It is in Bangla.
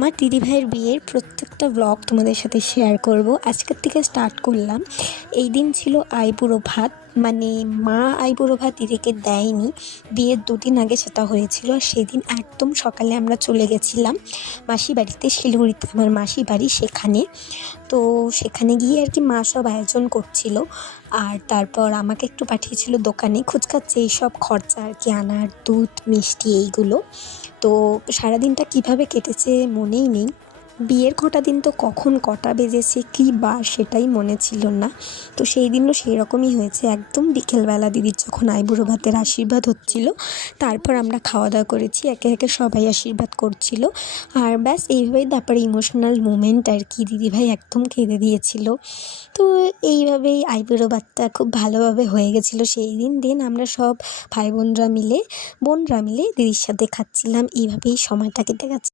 আমার দিদিভাইয়ের বিয়ের প্রত্যেকটা ব্লগ তোমাদের সাথে শেয়ার করব। আজকের থেকে স্টার্ট করলাম। এই দিন ছিল আইবুড়ো ভাত, মানে মা আইবুড়ো ভাত দিদিকে দেয়নি, বিয়ের দুদিন আগে সেটা হয়েছিল। আর সেদিন একদম সকালে আমরা চলে গেছিলাম মাসি বাড়িতে, শিলিগুড়িতে আমার মাসি বাড়ি, সেখানে। তো সেখানে গিয়ে আর কি মা সব আয়োজন করছিল। আর তারপর আমাকে একটু পাঠিয়েছিল দোকানে খুচখাচ্ছে এইসব খরচা আর কি, আনার, দুধ, মিষ্টি এইগুলো। তো সারাদিনটা কিভাবে কেটেছে মনেই নেই। বিয়ের কটা দিন তো কখন কটা বেজেছে কী বার সেটাই মনে ছিল না। তো সেই দিনও সেই রকমই হয়েছে, একদম বিকেলবেলা দিদির যখন আইবুড়ো ভাতের আশীর্বাদ হচ্ছিল, তারপর আমরা খাওয়া দাওয়া করেছি, একে একে সবাই আশীর্বাদ করছিল। আর ব্যাস এইভাবেই তারপরে ইমোশনাল মোমেন্ট আর কি, দিদিভাই একদম কেঁদে দিয়েছিল। তো এইভাবেই আইবুড়ো ভাতটা খুব ভালোভাবে হয়ে গেছিলো সেই দিন। আমরা সব বোনরা মিলে দিদির সাথে খাচ্ছিলাম, এইভাবেই সময়টা কেটে গেছে।